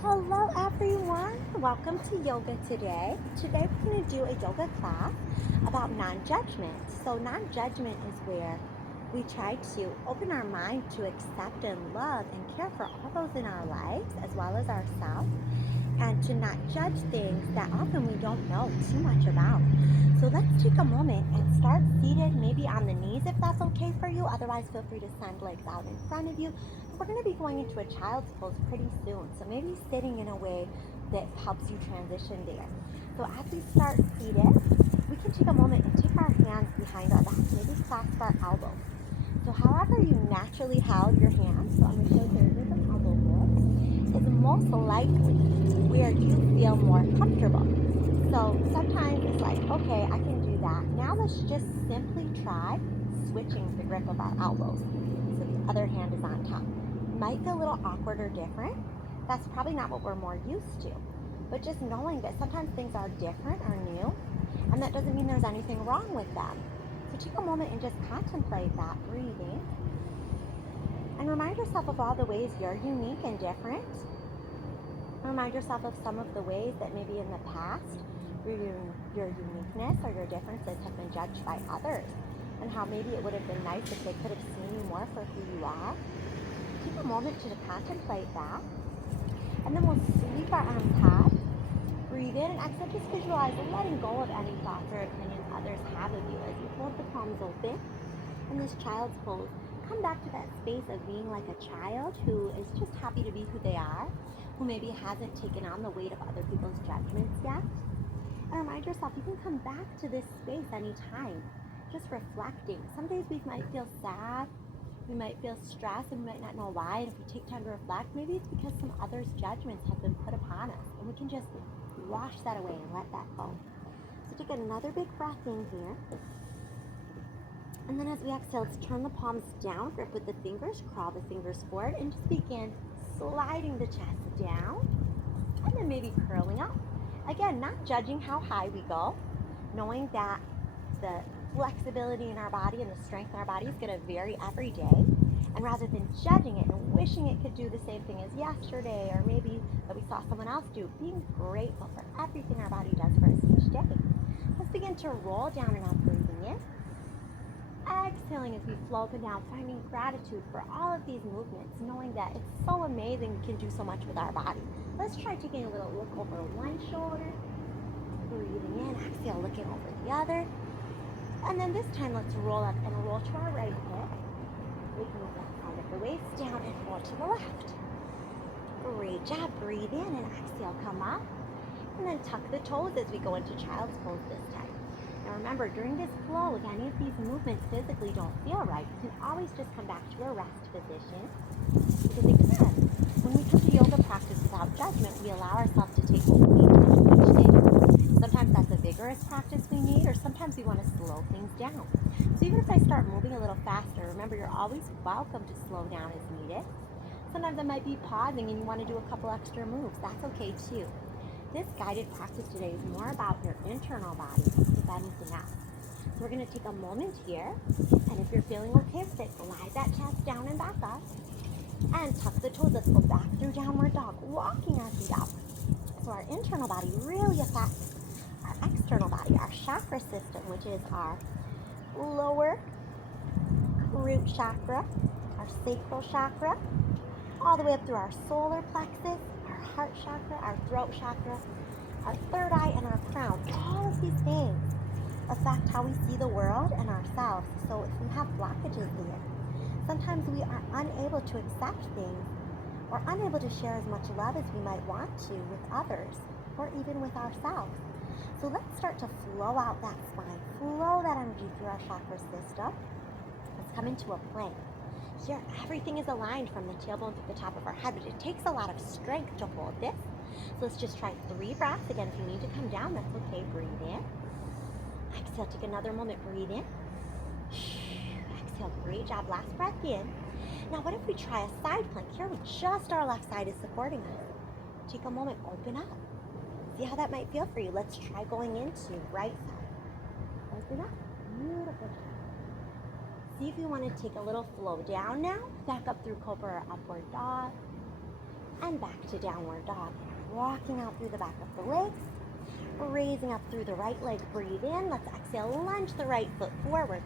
Hello everyone, welcome to yoga today. Today we're going to do a yoga class about non-judgment. So non-judgment is where we try to open our mind to accept and love and care for all those in our lives as well as ourselves, and to not judge things that often we don't know too much about. So let's take a moment and start seated, maybe on the knees if that's okay for you. Otherwise, feel free to send legs out in front of you. We're going to be going into a child's pose pretty soon. So maybe sitting in a way that helps you transition there. So as we start seated, we can take a moment and take our hands behind our backs, maybe clasp our elbows. So however you naturally held your hands, so I'm going to show you here's an elbow hold, is most likely where you feel more comfortable. So sometimes it's like, okay, I can do that. Now let's just simply try switching the grip of our elbows. So the other hand is on top. Might feel a little awkward or different. That's probably not what we're more used to. But just knowing that sometimes things are different or new, and that doesn't mean there's anything wrong with them. So take a moment and just contemplate that, breathing. And remind yourself of all the ways you're unique and different. Remind yourself of some of the ways that maybe in the past your uniqueness or your differences have been judged by others, and how maybe it would have been nice if they could have seen you more for who you are. Take a moment to contemplate that, and then we'll sweep our arms high, breathe in, and exhale. Just visualize letting go of any thoughts or opinions others have of you as you hold the palms open in this child's pose. Come back to that space of being like a child who is just happy to be who they are, who maybe hasn't taken on the weight of other people's judgments yet. And remind yourself, you can come back to this space anytime, just reflecting. Some days we might feel sad, we might feel stressed, and we might not know why. And if we take time to reflect, maybe it's because some others' judgments have been put upon us, and we can just wash that away and let that go. So take another big breath in here. And then as we exhale, let's turn the palms down, grip with the fingers, crawl the fingers forward, and just begin sliding the chest down, and then maybe curling up. Again, not judging how high we go, knowing that the flexibility in our body and the strength in our body is going to vary every day. And rather than judging it and wishing it could do the same thing as yesterday, or maybe that we saw someone else do, being grateful for everything our body does for us each day. Let's begin to roll down and up, breathing in. Exhaling as we flow up and down, finding gratitude for all of these movements, knowing that it's so amazing we can do so much with our body. Let's try taking a little look over one shoulder, breathing in, exhale, looking over the other. And then this time, let's roll up and roll to our right hip. We can move that side of the waist down and roll to the left. Great job. Breathe in and exhale, come up. And then tuck the toes as we go into child's pose this time. Now remember, during this flow, if any of these movements physically don't feel right, you can always just come back to a rest position. Because again, when we come to yoga practice without judgment, we allow ourselves to take what we need each day. Sometimes that's a vigorous practice we need, or sometimes we want to slow things down. So even if I start moving a little faster, remember you're always welcome to slow down as needed. Sometimes I might be pausing and you want to do a couple extra moves. That's okay too. This guided practice today is more about your internal body than anything else. So we're going to take a moment here, and if you're feeling okay with it, glide that chest down and back up, and tuck the toes. Let's go back through downward dog, walking our feet up. So our internal body really affects our external body, our chakra system, which is our lower root chakra, our sacral chakra, all the way up through our solar plexus, our heart chakra, our throat chakra, our third eye, and our crown. All of these things affect how we see the world and ourselves. So if we have blockages there, sometimes we are unable to accept things or unable to share as much love as we might want to with others or even with ourselves. So let's start to flow out that spine, flow that energy through our chakra system. Let's come into a plank. Here, everything is aligned from the tailbone to the top of our head, but it takes a lot of strength to hold this. So let's just try 3 breaths. Again, if you need to come down, that's okay. Breathe in. Exhale, take another moment. Breathe in. Exhale, great job. Last breath in. Now, what if we try a side plank? Here, with just our left side is supporting us. Take a moment, open up. See how that might feel for you. Let's try going into right side. Open up. Beautiful job. See if you want to take a little flow down now. Back up through cobra or upward dog. and back to downward dog. Walking out through the back of the legs, raising up through the right leg, breathe in. Let's exhale, lunge the right foot forward.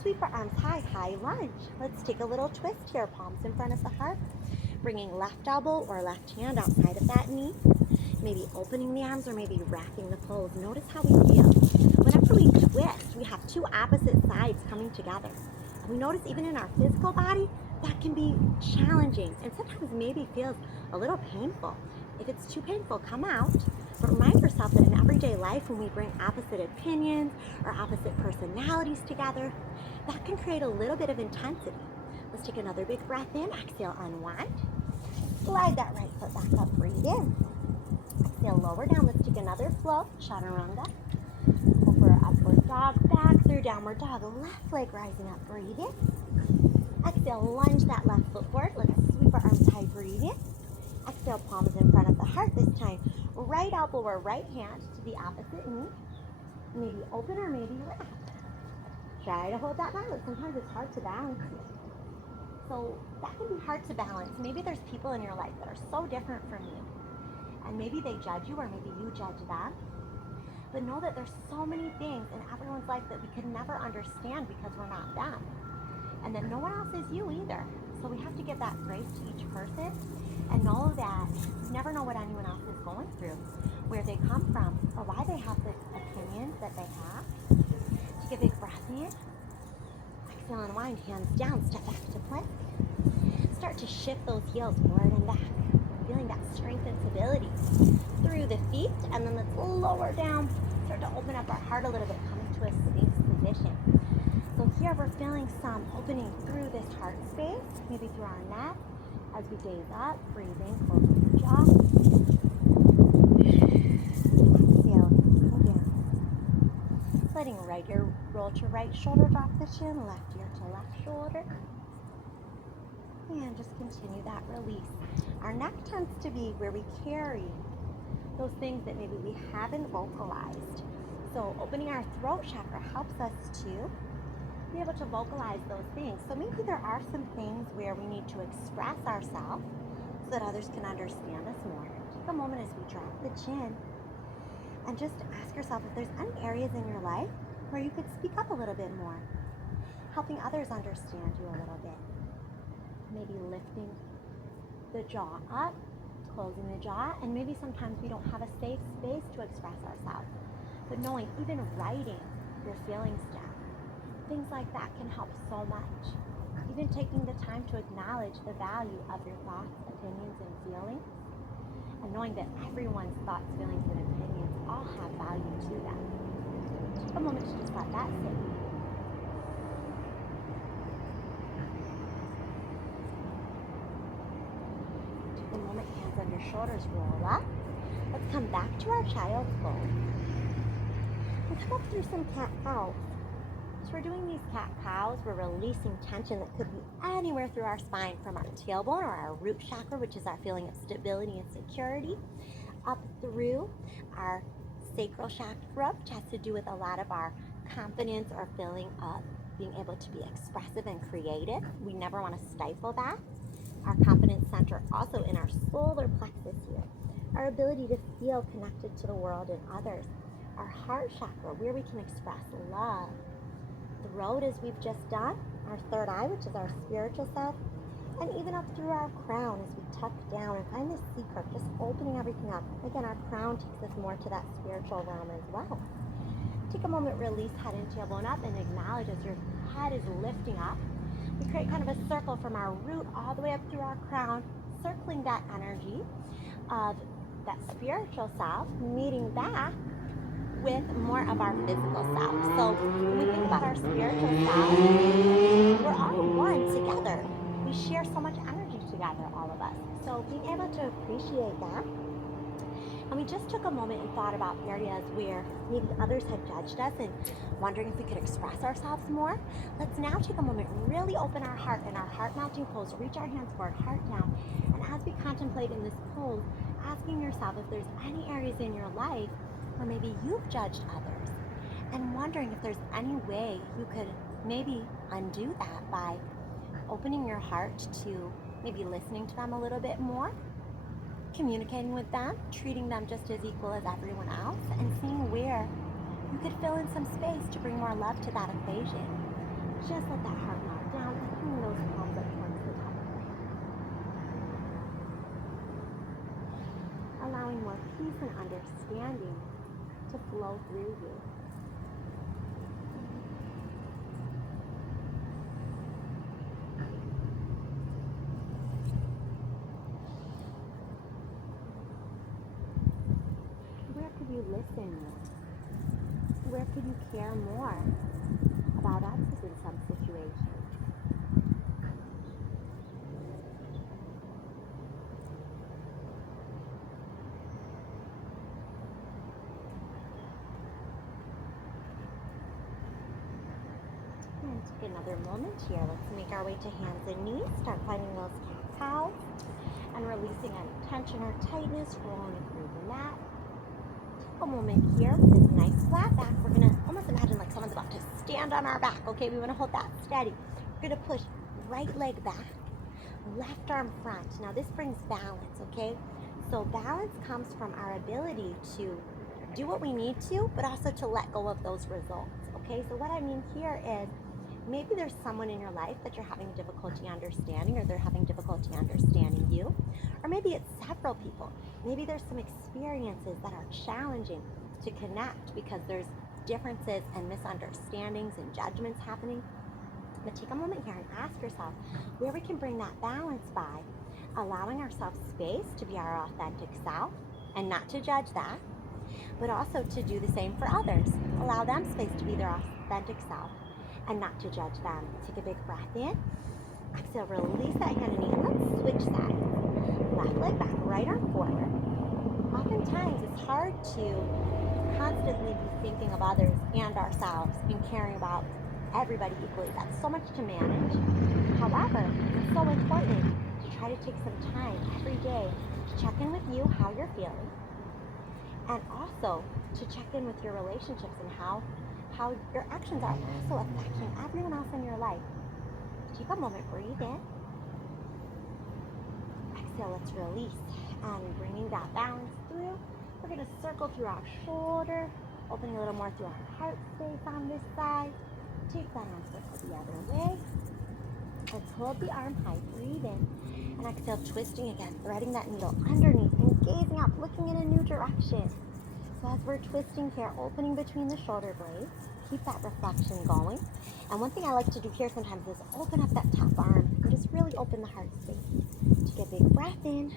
Sweep our arms high, high lunge. Let's take a little twist here, palms in front of the heart. Bringing left elbow or left hand outside of that knee. Maybe opening the arms or maybe wrapping the pose. Notice how we feel. Whenever we twist, we have two opposite sides coming together. And we notice even in our physical body, that can be challenging and sometimes maybe feels a little painful. If it's too painful, come out. But remind yourself that in everyday life, when we bring opposite opinions or opposite personalities together, that can create a little bit of intensity. Let's take another big breath in. Exhale, unwind. Slide that right foot back up, breathe in. Exhale, lower down. Let's take another flow, chaturanga. Over upward dog, back through downward dog. Left leg rising up, breathe in. Exhale, lunge that left foot forward. Let's sweep our arms high, breathe in. Exhale, palms in front of the heart this time. Right elbow or right hand to the opposite knee. Maybe open or maybe wrap. Try to hold that balance. Sometimes it's hard to balance. So that can be hard to balance. Maybe there's people in your life that are so different from you. And maybe they judge you or maybe you judge them. But know that there's so many things in everyone's life that we can never understand because we're not them. And that no one else is you either. So we have to give that grace to each person and know that you never know what anyone else is going through, where they come from, or why they have the opinions that they have. Take a big breath in. Exhale, unwind, hands down, step back to plank. Start to shift those heels forward and back, feeling that strength and stability through the feet, and then let's lower down, start to open up our heart a little bit, coming to a sphinx position. So here we're feeling some opening through this heart space, maybe through our neck, as we gaze up, breathing, closing the jaw. Exhale, come down. Letting right ear roll to right shoulder, drop the chin, left ear to left shoulder. And just continue that release. Our neck tends to be where we carry those things that maybe we haven't vocalized. So opening our throat chakra helps us to be able to vocalize those things. So maybe there are some things where we need to express ourselves so that others can understand us more. Take a moment as we drop the chin and just ask yourself if there's any areas in your life where you could speak up a little bit more, helping others understand you a little bit. Maybe lifting the jaw up, closing the jaw, and maybe sometimes we don't have a safe space to express ourselves. But knowing, even writing your feelings down, things like that can help so much. Even taking the time to acknowledge the value of your thoughts, opinions, and feelings, and knowing that everyone's thoughts, feelings, and opinions all have value to them. Take a moment to just let that sit. Take a moment, hands under shoulders, roll up. Let's come back to our child's pose. And come up through some cat-cows. So we're doing these cat-cows. We're releasing tension that could be anywhere through our spine, from our tailbone or our root chakra, which is our feeling of stability and security, up through our sacral chakra, which has to do with a lot of our confidence or feeling of being able to be expressive and creative. We never want to stifle that. Our confidence center also in our solar plexus here. Our ability to feel connected to the world and others. Our heart chakra, where we can express love. Throat, as we've just done. Our third eye, which is our spiritual self. And even up through our crown as we tuck down and find this C curve, just opening everything up. Again, our crown takes us more to that spiritual realm as well. Take a moment, release head and tailbone up, and acknowledge as your head is lifting up. We create kind of a circle from our root all the way up through our crown, circling that energy of that spiritual self, meeting back with more of our physical self. So when we think about our spiritual self, we're all one together. We share so much energy together, all of us. So being able to appreciate that. And we just took a moment and thought about areas where maybe others had judged us and wondering if we could express ourselves more. Let's now take a moment, really open our heart in our heart melting pose, reach our hands forward, heart down. And as we contemplate in this pose, asking yourself if there's any areas in your life where maybe you've judged others, and wondering if there's any way you could maybe undo that by opening your heart to maybe listening to them a little bit more, communicating with them, treating them just as equal as everyone else, and seeing where you could fill in some space to bring more love to that equation. Just let that heart melt down and bring those palms up towards the top of your head. Allowing more peace and understanding to flow through you. Where could you listen more? Where could you care more about others in some situations? And take another moment here. Let's make our way to hands and knees. Start finding those cat-cows and releasing any tension or tightness, rolling through the mat. A moment here with this nice flat back. We're going to almost imagine like someone's about to stand on our back, okay? We want to hold that steady. We're going to push right leg back, left arm front. Now this brings balance, okay? So balance comes from our ability to do what we need to, but also to let go of those results, okay? So what I mean here is maybe there's someone in your life that you're having difficulty understanding, or they're having difficulty understanding you, or maybe it's several people. Maybe there's some experiences that are challenging to connect because there's differences and misunderstandings and judgments happening. But take a moment here and ask yourself where we can bring that balance by allowing ourselves space to be our authentic self and not to judge that, but also to do the same for others. Allow them space to be their authentic self and not to judge them. Take a big breath in. Exhale, release that hand and knee. Let's switch sides. Left leg back, right arm forward. Oftentimes it's hard to constantly be thinking of others and ourselves and caring about everybody equally. That's so much to manage. However, it's so important to try to take some time every day to check in with you, how you're feeling, and also to check in with your relationships and how your actions are also affecting everyone else in your life. Take a moment, breathe in. Exhale, let's release. And bringing that balance through, we're going to circle through our shoulder, opening a little more through our heart space on this side. Take that arm circle the other way. Let's hold the arm high, breathe in, and exhale, twisting again, threading that needle underneath and gazing up, looking in a new direction. So as we're twisting here, opening between the shoulder blades, keep that reflection going. And one thing I like to do here sometimes is open up that top arm and just really open the heart space. Take a big breath in.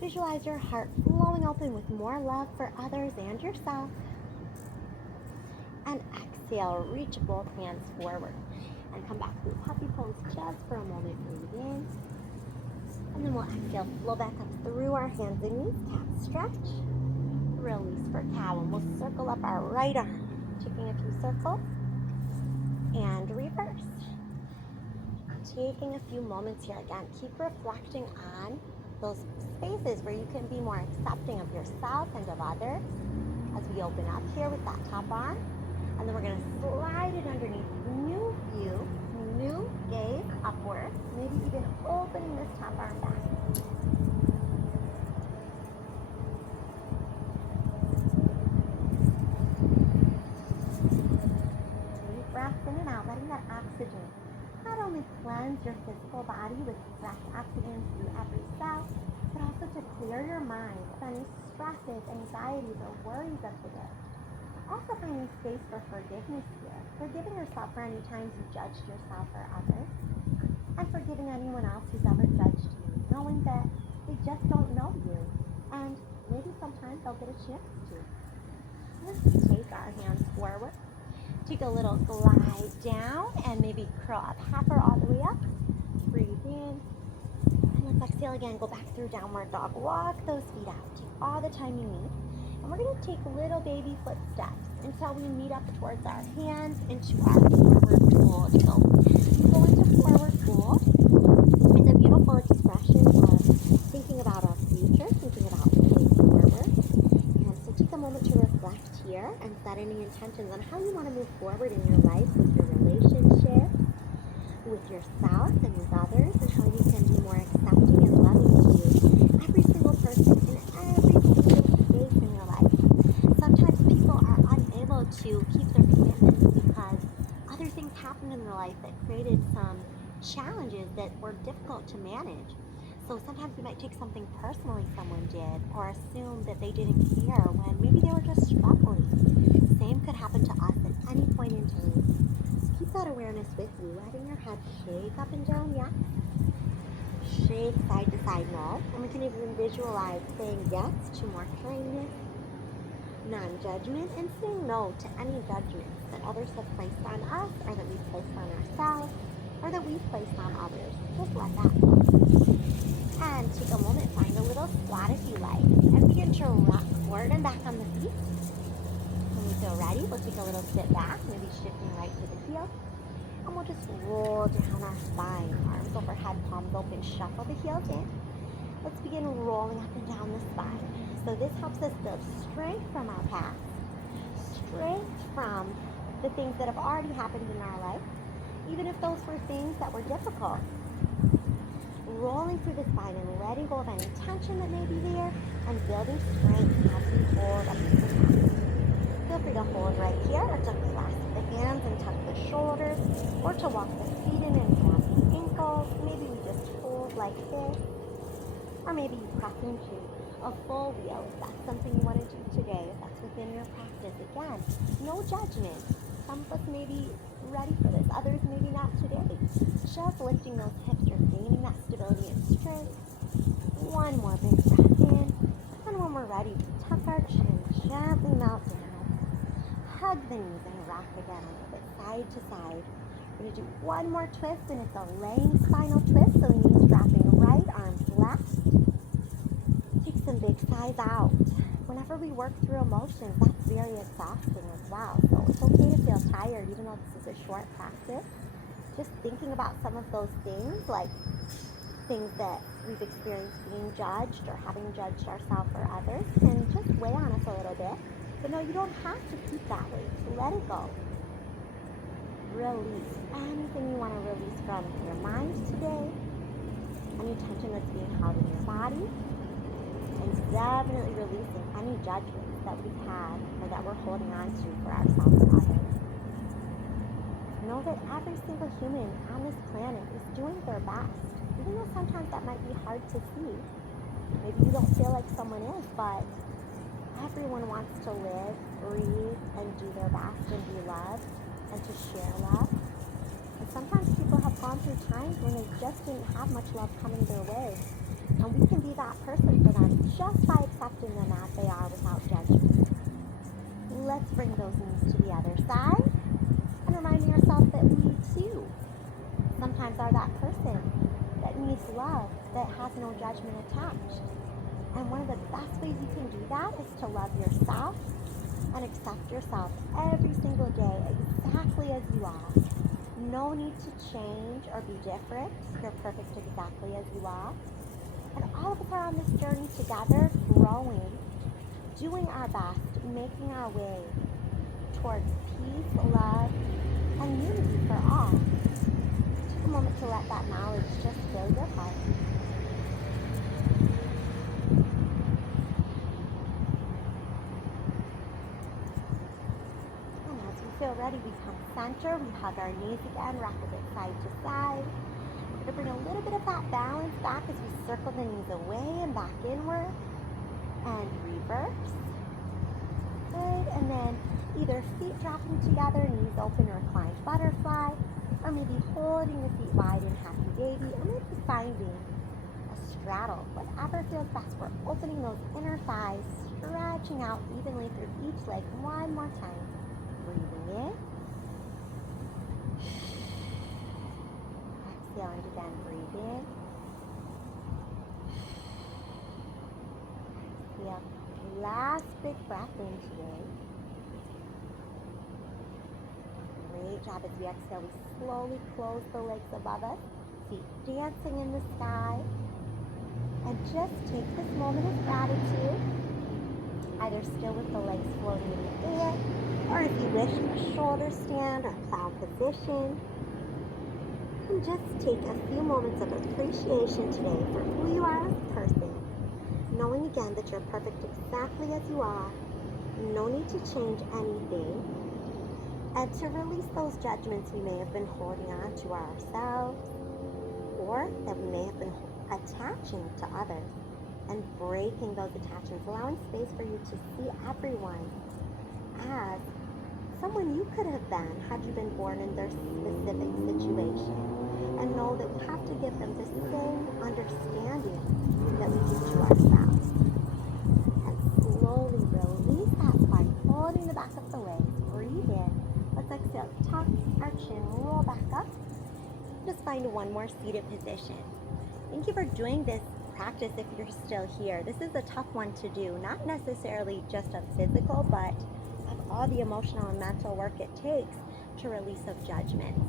Visualize your heart flowing open with more love for others and yourself. And exhale, reach both hands forward. And come back through puppy pose just for a moment. Breathe in. And then we'll exhale, flow back up through our hands and knees. Cat stretch. Release for cow. And we'll circle up our right arm. Taking a few circles. And reverse. Taking a few moments here again. Keep reflecting on those spaces where you can be more accepting of yourself and of others as we open up here with that top arm. And then we're going to slide it underneath. New view, new gaze upward. Maybe even opening this top arm back. Deep breaths in and out, letting that oxygen not only cleanse your physical body with fresh oxygen through every cell, but also to clear your mind of any stresses, anxieties, or worries of the day. Also finding space for forgiveness here, forgiving yourself for any times you judged yourself or others, and forgiving anyone else who's ever judged you, knowing that they just don't know you, and maybe sometimes they'll get a chance to. Let's take our hands forward. Take a little glide down and maybe curl up half or all the way up. Breathe in. And let's exhale again. Go back through downward dog. Walk those feet out. Take all the time you need. And we're going to take little baby footsteps until we meet up towards our hands into our forward fold. So go into forward fold. It's a beautiful expression of thinking about our future, thinking about moving forward. And so take a moment to reflect here and set any intentions on how you want to move forward in your life with your relationship, with yourself and with others, and how you can be more accepting and loving to to manage. So sometimes we might take something personally someone did or assume that they didn't care when maybe they were just struggling. Same could happen to us at any point in time. Keep that awareness with you, letting your head shake up and down, yes. Shake side to side, no. And we can even visualize saying yes to more kindness, non-judgment, and saying no to any judgments that others have placed on us or that we've placed on ourselves or that we've placed on others. Just let that go. And take a moment, find a little squat if you like, and begin to rock forward and back on the feet. When we feel ready, we'll take a little step back, maybe shifting right to the heel. And we'll just roll down our spine, arms overhead, palms open, shuffle the heels in. Let's begin rolling up and down the spine. So this helps us build strength from our past, strength from the things that have already happened in our life, even if those were things that were difficult. Rolling through the spine and letting go of any tension that may be there and building strength as we hold up to the top. Feel free to hold right here or to clasp the hands and tuck the shoulders or to walk the feet in and grab the ankles. Maybe we just hold like this, or maybe you press into a full wheel if that's something you want to do today, if that's within your practice. Again, no judgment. Some of us may be ready for this, others maybe not today. Just lifting those hips or gaining that stability and strength. One more big breath in, and when we're ready, tuck our chin, gently melt down. Hug the knees and rock again a little bit side to side. We're going to do one more twist, and it's a laying spinal twist, so knees wrapping right, arms left. Take some big sighs out. Whenever we work through emotions, that's very exhausting as well. So it's okay to feel tired, even though this is a short practice. Just thinking about some of those things, like things that we've experienced being judged or having judged ourselves or others, can just weigh on us a little bit. But no, you don't have to keep that way. So let it go. Release anything you want to release from your mind today, any tension that's being held in your body, and definitely releasing any judgments that we've had or that we're holding on to for ourselves and others. Know that every single human on this planet is doing their best, even though sometimes that might be hard to see. Maybe you don't feel like someone is, but everyone wants to live, breathe, and do their best and be loved and to share love. And sometimes people have gone through times when they just didn't have much love coming their way. And we can be that person for them just by accepting them as they are without judgment. Let's bring those knees to the other side and reminding ourselves that we too sometimes are that person that needs love that has no judgment attached. And one of the best ways you can do that is to love yourself and accept yourself every single day exactly as you are. No need to change or be different. You're perfect exactly as you are. And all of us are on this journey together, growing, doing our best, making our way towards peace, love, and unity for all. Take a moment to let that knowledge just fill your heart. Feel ready, we come center, we hug our knees again, rock a bit side to side. We're going to bring a little bit of that balance back as we circle the knees away and back inward and reverse. Good, and then either feet dropping together, knees open, or reclined butterfly, or maybe holding the feet wide in happy baby, or maybe finding a straddle, whatever feels best. We're opening those inner thighs, stretching out evenly through each leg one more time. Breathing in. Exhaling again, breathe in. Exhale. Last big breath in today. Great job. As we exhale, we slowly close the legs above us, feet dancing in the sky. And just take this moment of gratitude, either still with the legs floating in the air, or if you wish, a shoulder stand or plow position. And just take a few moments of appreciation today for who you are as a person, knowing again that you're perfect exactly as you are, no need to change anything, and to release those judgments we may have been holding on to ourselves or that we may have been attaching to others, and breaking those attachments, allowing space for you to see everyone as someone you could have been had you been born in their specific situation, and know that we have to give them the same understanding that we do to ourselves. And slowly release that spine, holding the back of the legs. Breathe in. Let's exhale. Tuck our chin, roll back up. Just find one more seated position. Thank you for doing this practice if you're still here. This is a tough one to do, not necessarily just of physical, but of all the emotional and mental work it takes to release of judgments.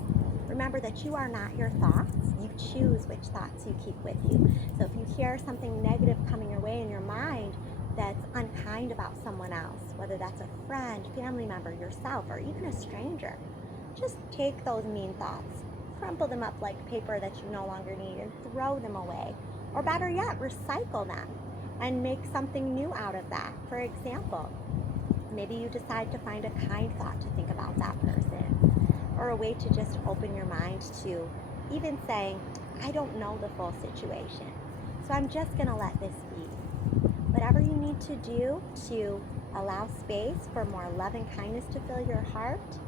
Remember that you are not your thoughts. You choose which thoughts you keep with you. So if you hear something negative coming your way in your mind that's unkind about someone else, whether that's a friend, family member, yourself, or even a stranger, just take those mean thoughts, crumple them up like paper that you no longer need, and throw them away. Or better yet, recycle them and make something new out of that. For example, maybe you decide to find a kind thought to think about that person, or a way to just open your mind to even saying, I don't know the full situation, so I'm just going to let this be. Whatever you need to do to allow space for more love and kindness to fill your heart,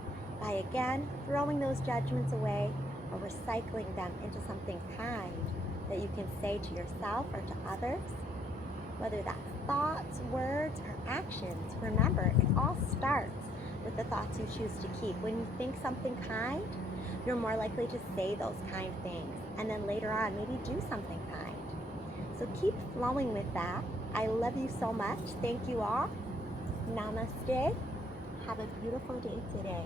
by again throwing those judgments away or recycling them into something kind that you can say to yourself or to others, whether that's thoughts, words, or actions. Remember, it all starts with the thoughts you choose to keep. When you think something kind, you're more likely to say those kind things, and then later on maybe do something kind. So keep flowing with that. I love you so much. Thank you all. Namaste. Have a beautiful day today.